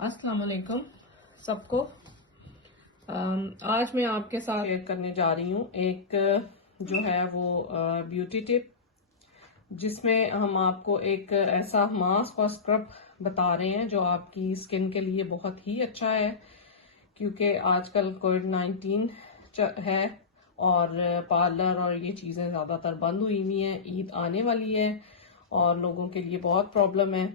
अस्सलाम वालेकुम सबको। आज मैं आपके साथ शेयर करने जा रही हूँ एक जो है वो ब्यूटी टिप, जिसमें हम आपको एक ऐसा मास्क और स्क्रब बता रहे हैं जो आपकी स्किन के लिए बहुत ही अच्छा है, क्योंकि आजकल कोविड-19 है और पार्लर और ये चीज़ें ज़्यादातर बंद हुई हुई हैं। ईद आने वाली है और लोगों के लिए बहुत प्रॉब्लम है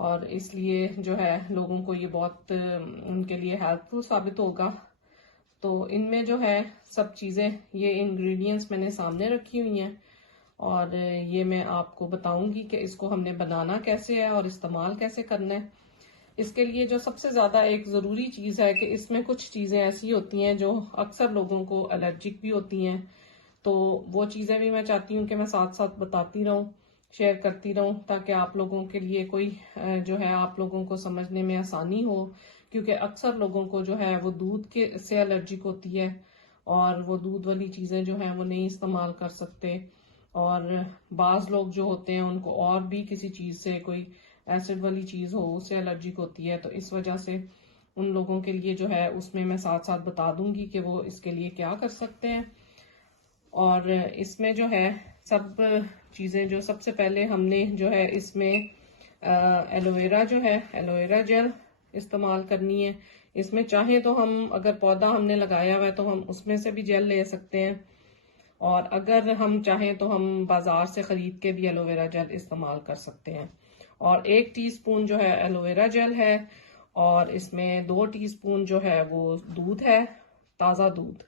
और इसलिए जो है लोगों को ये बहुत उनके लिए हेल्पफुल साबित होगा। तो इनमें जो है सब चीज़ें, ये इंग्रेडिएंट्स मैंने सामने रखी हुई हैं और ये मैं आपको बताऊंगी कि इसको हमने बनाना कैसे है और इस्तेमाल कैसे करना है। इसके लिए जो सबसे ज़्यादा एक ज़रूरी चीज़ है कि इसमें कुछ चीज़ें ऐसी होती हैं जो अक्सर लोगों को एलर्जिक भी होती हैं, तो वो चीज़ें भी मैं चाहती हूँ कि मैं साथ साथ बताती रहूँ, शेयर करती रहूँ, ताकि आप लोगों के लिए कोई जो है आप लोगों को समझने में आसानी हो, क्योंकि अक्सर लोगों को जो है वो दूध के से एलर्जिक होती है और वो दूध वाली चीज़ें जो हैं वो नहीं इस्तेमाल कर सकते। और बाज़ लोग जो होते हैं उनको और भी किसी चीज़ से, कोई एसिड वाली चीज़ हो उससे एलर्जिक होती है, तो इस वजह से उन लोगों के लिए जो है उसमें मैं साथ साथ बता दूंगी कि वो इसके लिए क्या कर सकते हैं। और इसमें जो है सब चीज़ें, जो सबसे पहले हमने जो है इसमें एलोवेरा जो है एलोवेरा जेल इस्तेमाल करनी है। इसमें चाहे तो हम, अगर पौधा हमने लगाया हुआ है तो हम उसमें से भी जेल ले सकते हैं, और अगर हम चाहें तो हम बाजार से खरीद के भी एलोवेरा जेल इस्तेमाल कर सकते हैं। और 1 टीस्पून जो है एलोवेरा जेल है और इसमें 2 टीस्पून जो है वो दूध है, ताज़ा दूध,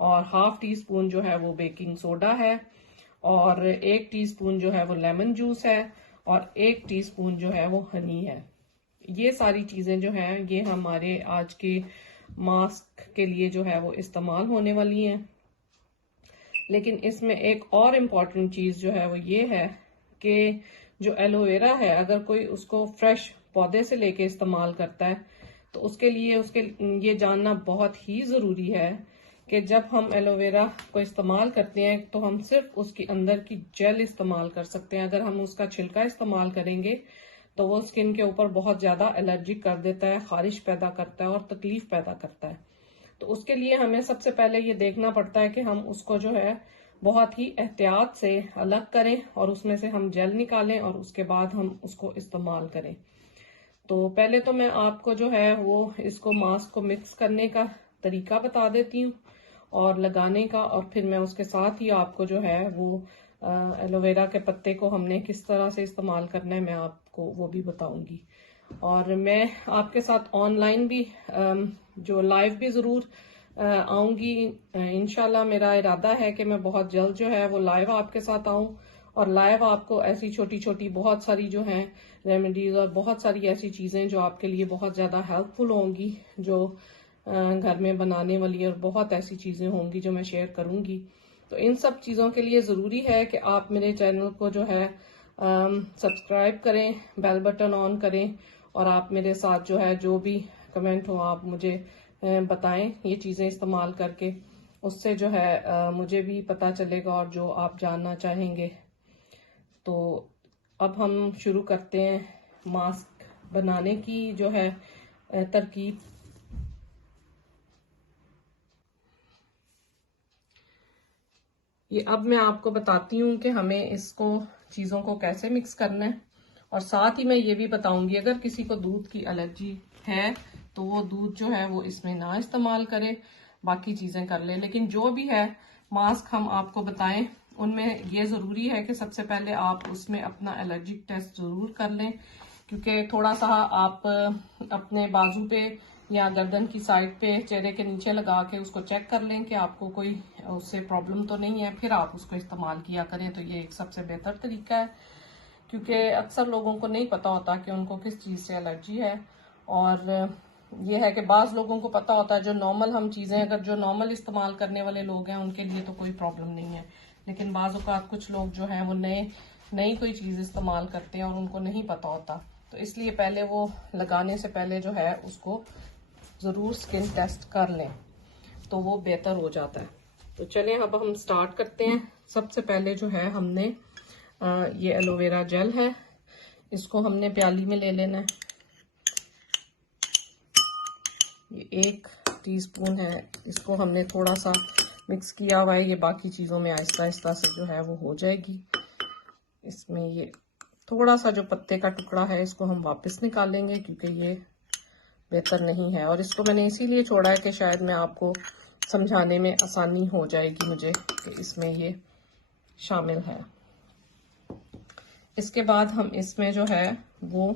और ½ टीस्पून जो है वो बेकिंग सोडा है, और 1 टीस्पून जो है वो लेमन जूस है, और 1 टीस्पून जो है वो हनी है। ये सारी चीज़ें जो हैं ये हमारे आज के मास्क के लिए जो है वो इस्तेमाल होने वाली हैं। लेकिन इसमें एक और इम्पॉर्टेंट चीज़ जो है वो ये है कि जो एलोवेरा है, अगर कोई उसको फ्रेश पौधे से लेके इस्तेमाल करता है तो उसके लिए उसके ये जानना बहुत ही ज़रूरी है कि जब हम एलोवेरा को इस्तेमाल करते हैं तो हम सिर्फ उसके अंदर की जेल इस्तेमाल कर सकते हैं। अगर हम उसका छिलका इस्तेमाल करेंगे तो वो स्किन के ऊपर बहुत ज़्यादा एलर्जिक कर देता है, खारिश पैदा करता है और तकलीफ पैदा करता है। तो उसके लिए हमें सबसे पहले ये देखना पड़ता है कि हम उसको जो है बहुत ही एहतियात से अलग करें और उसमें से हम जेल निकालें और उसके बाद हम उसको इस्तेमाल करें। तो पहले तो मैं आपको जो है वो इसको मास्क को मिक्स करने का तरीका बता देती हूँ और लगाने का, और फिर मैं उसके साथ ही आपको जो है वो एलोवेरा के पत्ते को हमने किस तरह से इस्तेमाल करना है मैं आपको वो भी बताऊंगी। और मैं आपके साथ ऑनलाइन भी जो लाइव भी ज़रूर आऊँगी। इंशाल्लाह मेरा इरादा है कि मैं बहुत जल्द जो है वो लाइव आपके साथ आऊँ और लाइव आपको ऐसी छोटी छोटी बहुत सारी जो हैं रेमेडीज और बहुत सारी ऐसी चीज़ें जो आपके लिए बहुत ज़्यादा हेल्पफुल होंगी, जो घर में बनाने वाली, और बहुत ऐसी चीज़ें होंगी जो मैं शेयर करूँगी। तो इन सब चीज़ों के लिए ज़रूरी है कि आप मेरे चैनल को जो है सब्सक्राइब करें, बेल बटन ऑन करें, और आप मेरे साथ जो है जो भी कमेंट हो आप मुझे बताएं ये चीज़ें इस्तेमाल करके, उससे जो है मुझे भी पता चलेगा और जो आप जानना चाहेंगे। तो अब हम शुरू करते हैं मास्क बनाने की जो है तरकीब। ये अब मैं आपको बताती हूँ कि हमें इसको चीज़ों को कैसे मिक्स करना है, और साथ ही मैं ये भी बताऊंगी अगर किसी को दूध की एलर्जी है तो वो दूध जो है वो इसमें ना इस्तेमाल करे, बाकी चीज़ें कर ले। लेकिन जो भी है मास्क हम आपको बताएं उनमें ये ज़रूरी है कि सबसे पहले आप उसमें अपना एलर्जिक टेस्ट ज़रूर कर लें, क्योंकि थोड़ा सा आप अपने बाजू पे या गर्दन की साइड पे चेहरे के नीचे लगा के उसको चेक कर लें कि आपको कोई उससे प्रॉब्लम तो नहीं है, फिर आप उसको इस्तेमाल किया करें। तो ये एक सबसे बेहतर तरीका है, क्योंकि अक्सर लोगों को नहीं पता होता कि उनको किस चीज़ से एलर्जी है। और ये है कि बाज़ लोगों को पता होता है, जो नॉर्मल हम चीज़ें, अगर जो नॉर्मल इस्तेमाल करने वाले लोग हैं उनके लिए तो कोई प्रॉब्लम नहीं है, लेकिन बाज़ औक़ात कुछ लोग जो हैं वो नई कोई चीज़ इस्तेमाल करते हैं और उनको नहीं पता होता, तो इसलिए पहले वो लगाने से पहले जो है उसको ज़रूर स्किन टेस्ट कर लें, तो वो बेहतर हो जाता है। तो चलें अब हम स्टार्ट करते हैं। सबसे पहले जो है हमने ये एलोवेरा जेल है, इसको हमने प्याली में ले लेना है। ये 1 टीस्पून है, इसको हमने थोड़ा सा मिक्स किया हुआ है। ये बाकी चीज़ों में आहिस्ता आहिस्ता से जो है वो हो जाएगी। इसमें ये थोड़ा सा जो पत्ते का टुकड़ा है इसको हम वापस निकालेंगे क्योंकि ये बेहतर नहीं है, और इसको मैंने इसीलिए छोड़ा है कि शायद मैं आपको समझाने में आसानी हो जाएगी मुझे कि इसमें ये शामिल है। इसके बाद हम इसमें जो है वो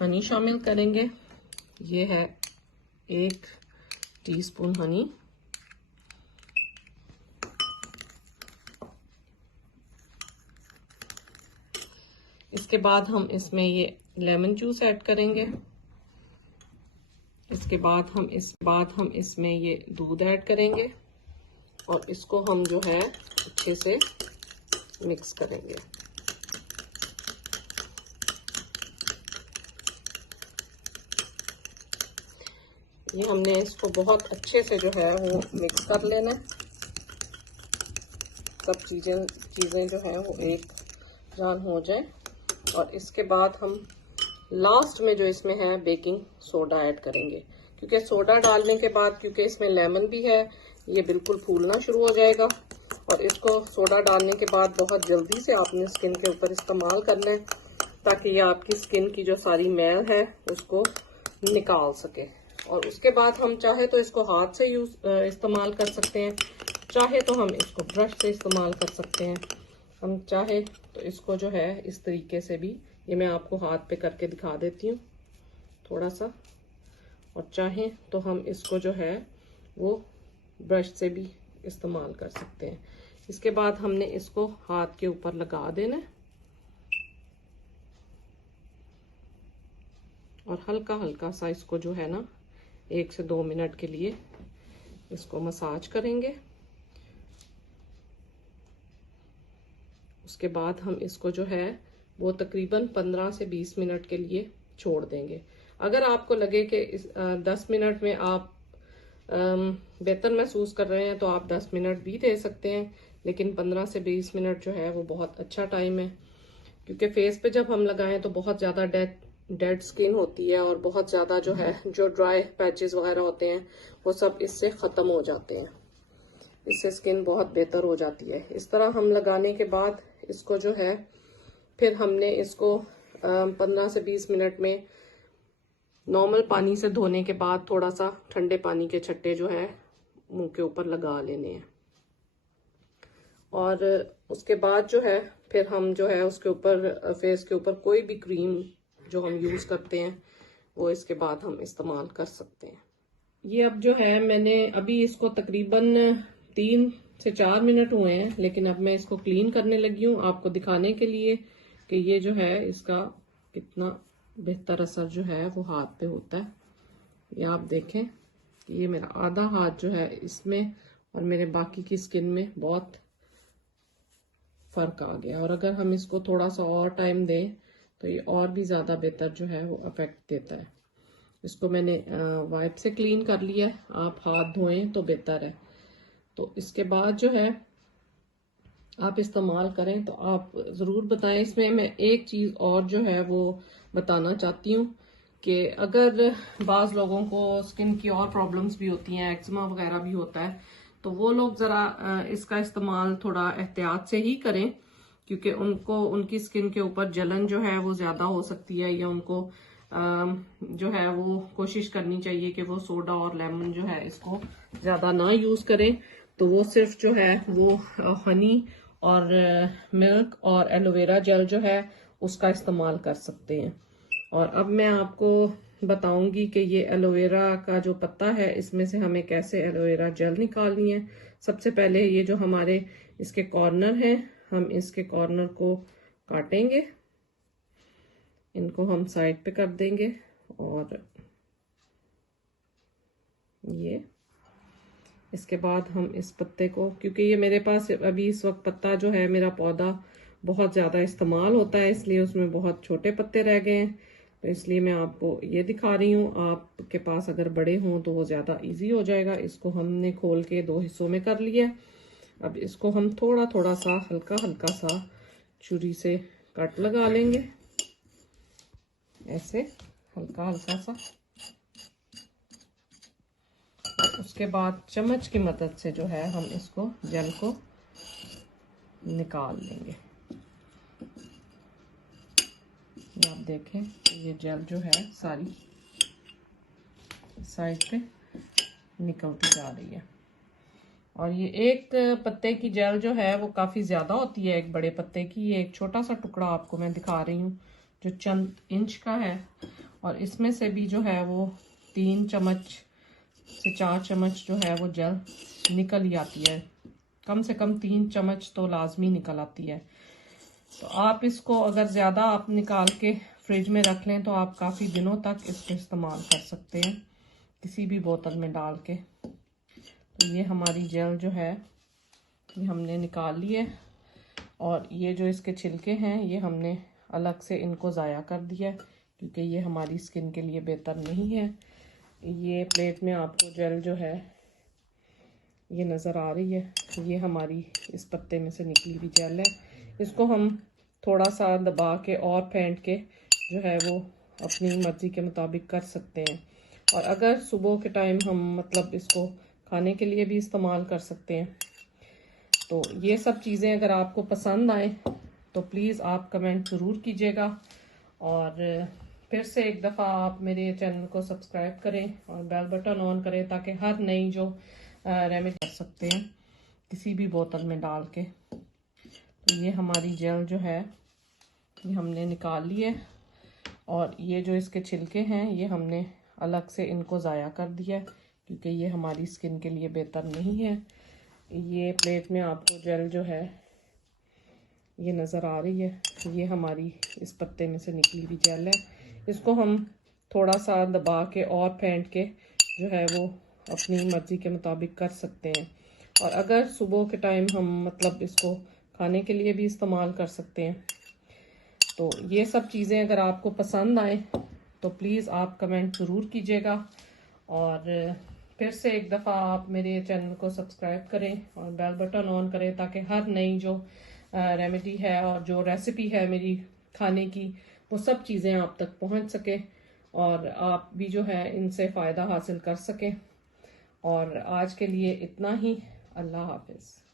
हनी शामिल करेंगे। ये है 1 टीस्पून हनी। इसके बाद हम इसमें ये लेमन जूस ऐड करेंगे। इसके बाद हम इसमें ये दूध ऐड करेंगे और इसको हम जो है अच्छे से मिक्स करेंगे। ये हमने इसको बहुत अच्छे से जो है वो मिक्स कर लेना है। सब चीज़ें जो है वो एक जान हो जाए। और इसके बाद हम लास्ट में जो इसमें है बेकिंग सोडा ऐड करेंगे, क्योंकि सोडा डालने के बाद क्योंकि इसमें लेमन भी है ये बिल्कुल फूलना शुरू हो जाएगा। और इसको सोडा डालने के बाद बहुत जल्दी से आपने स्किन के ऊपर इस्तेमाल करना है ताकि ये आपकी स्किन की जो सारी मैल है उसको निकाल सके। और उसके बाद हम चाहे तो इसको हाथ से इस्तेमाल कर सकते हैं, चाहे तो हम इसको ब्रश से इस्तेमाल कर सकते हैं। हम चाहे तो इसको जो है इस तरीके से भी, ये मैं आपको हाथ पे करके दिखा देती हूँ थोड़ा सा, और चाहे तो हम इसको जो है वो ब्रश से भी इस्तेमाल कर सकते हैं। इसके बाद हमने इसको हाथ के ऊपर लगा देना है और हल्का हल्का सा इसको जो है ना 1 से 2 मिनट के लिए इसको मसाज करेंगे। उसके बाद हम इसको जो है वो तकरीबन 15 से 20 मिनट के लिए छोड़ देंगे। अगर आपको लगे कि 10 मिनट में आप बेहतर महसूस कर रहे हैं तो आप 10 मिनट भी दे सकते हैं, लेकिन 15 से 20 मिनट जो है वो बहुत अच्छा टाइम है, क्योंकि फेस पे जब हम लगाएं तो बहुत ज़्यादा डेड स्किन होती है और बहुत ज़्यादा जो है जो ड्राई पैचेस वगैरह होते हैं वो सब इससे ख़त्म हो जाते हैं। इससे स्किन बहुत बेहतर हो जाती है। इस तरह हम लगाने के बाद इसको जो है फिर हमने इसको 15 से 20 मिनट में नॉर्मल पानी से धोने के बाद थोड़ा सा ठंडे पानी के छट्टे जो है मुंह के ऊपर लगा लेने हैं। और उसके बाद जो है फिर हम जो है उसके ऊपर फेस के ऊपर कोई भी क्रीम जो हम यूज़ करते हैं वो इसके बाद हम इस्तेमाल कर सकते हैं। ये अब जो है मैंने अभी इसको तकरीबन 3 से 4 मिनट हुए हैं, लेकिन अब मैं इसको क्लीन करने लगी हूँ आपको दिखाने के लिए कि ये जो है इसका कितना बेहतर असर जो है वो हाथ पे होता है। ये आप देखें कि ये मेरा आधा हाथ जो है इसमें और मेरे बाकी की स्किन में बहुत फर्क आ गया। और अगर हम इसको थोड़ा सा और टाइम दें तो ये और भी ज़्यादा बेहतर जो है वो इफेक्ट देता है। इसको मैंने वाइप से क्लीन कर लिया है, आप हाथ धोएं तो बेहतर है। तो इसके बाद जो है आप इस्तेमाल करें तो आप ज़रूर बताएं। इसमें मैं एक चीज़ और जो है वो बताना चाहती हूँ कि अगर बाज़ लोगों को स्किन की और प्रॉब्लम्स भी होती हैं, एक्जिमा वगैरह भी होता है, तो वो लोग ज़रा इसका इस्तेमाल थोड़ा एहतियात से ही करें, क्योंकि उनको उनकी स्किन के ऊपर जलन जो है वो ज़्यादा हो सकती है, या उनको जो है वो कोशिश करनी चाहिए कि वो सोडा और लेमन जो है इसको ज़्यादा ना यूज़ करें। तो वो सिर्फ जो है वो हनी और मिल्क और एलोवेरा जेल जो है उसका इस्तेमाल कर सकते हैं। और अब मैं आपको बताऊंगी कि ये एलोवेरा का जो पत्ता है इसमें से हमें कैसे एलोवेरा जेल निकालनी है। सबसे पहले ये जो हमारे इसके कॉर्नर हैं, हम इसके कॉर्नर को काटेंगे, इनको हम साइड पे कर देंगे। और ये इसके बाद हम इस पत्ते को, क्योंकि ये मेरे पास अभी इस वक्त पत्ता जो है मेरा पौधा बहुत ज़्यादा इस्तेमाल होता है, इसलिए उसमें बहुत छोटे पत्ते रह गए हैं, तो इसलिए मैं आपको ये दिखा रही हूँ। आपके पास अगर बड़े हों तो वो ज़्यादा इजी हो जाएगा। इसको हमने खोल के 2 हिस्सों में कर लिया। अब इसको हम थोड़ा थोड़ा सा हल्का हल्का सा छुरी से कट लगा लेंगे, ऐसे हल्का हल्का सा। उसके बाद चम्मच की मदद से जो है हम इसको जेल को निकाल लेंगे। ये आप देखें ये जेल जो है सारी साइड पे निकलती जा रही है। और ये एक पत्ते की जेल जो है वो काफ़ी ज़्यादा होती है एक बड़े पत्ते की। ये एक छोटा सा टुकड़ा आपको मैं दिखा रही हूँ जो चंद इंच का है। और इसमें से भी जो है वो 3 चम्मच से 4 चम्मच जो है वो जेल निकल ही आती है। कम से कम 3 चम्मच तो लाजमी निकल आती है। तो आप इसको अगर ज़्यादा आप निकाल के फ्रिज में रख लें तो आप काफ़ी दिनों तक इसको इस्तेमाल कर सकते हैं किसी भी बोतल में डाल के। तो ये हमारी जेल जो है ये हमने निकाल ली है। और ये जो इसके छिलके हैं ये हमने अलग से इनको ज़ाया कर दिया है क्योंकि ये हमारी स्किन के लिए बेहतर नहीं है। ये प्लेट में आपको जेल जो है ये नज़र आ रही है। ये हमारी इस पत्ते में से निकली हुई जेल है। इसको हम थोड़ा सा दबा के और फेंट के जो है वो अपनी मर्ज़ी के मुताबिक कर सकते हैं। और अगर सुबह के टाइम हम मतलब इसको खाने के लिए भी इस्तेमाल कर सकते हैं। तो ये सब चीज़ें अगर आपको पसंद आए तो प्लीज़ आप कमेंट ज़रूर कीजिएगा। और फिर से एक दफ़ा आप मेरे चैनल को सब्सक्राइब करें और बेल बटन ऑन करें ताकि हर नई जो रेमेडी कर सकते हैं किसी भी बोतल में डाल के। तो ये हमारी जेल जो है ये हमने निकाल ली है। और ये जो इसके छिलके हैं ये हमने अलग से इनको ज़ाया कर दिया है क्योंकि ये हमारी स्किन के लिए बेहतर नहीं है। ये प्लेट में आपको जेल जो है ये नज़र आ रही है। ये हमारी इस पत्ते में से निकली हुई जेल है। इसको हम थोड़ा सा दबा के और फेंट के जो है वो अपनी मर्ज़ी के मुताबिक कर सकते हैं। और अगर सुबह के टाइम हम मतलब इसको खाने के लिए भी इस्तेमाल कर सकते हैं। तो ये सब चीज़ें अगर आपको पसंद आए तो प्लीज़ आप कमेंट ज़रूर कीजिएगा। और फिर से एक दफ़ा आप मेरे चैनल को सब्सक्राइब करें और बेल बटन ऑन करें ताकि हर नई जो रेमेडी है और जो रेसिपी है मेरी खाने की वो सब चीज़ें आप तक पहुंच सके और आप भी जो है इनसे फ़ायदा हासिल कर सकें। और आज के लिए इतना ही। अल्लाह हाफिज़।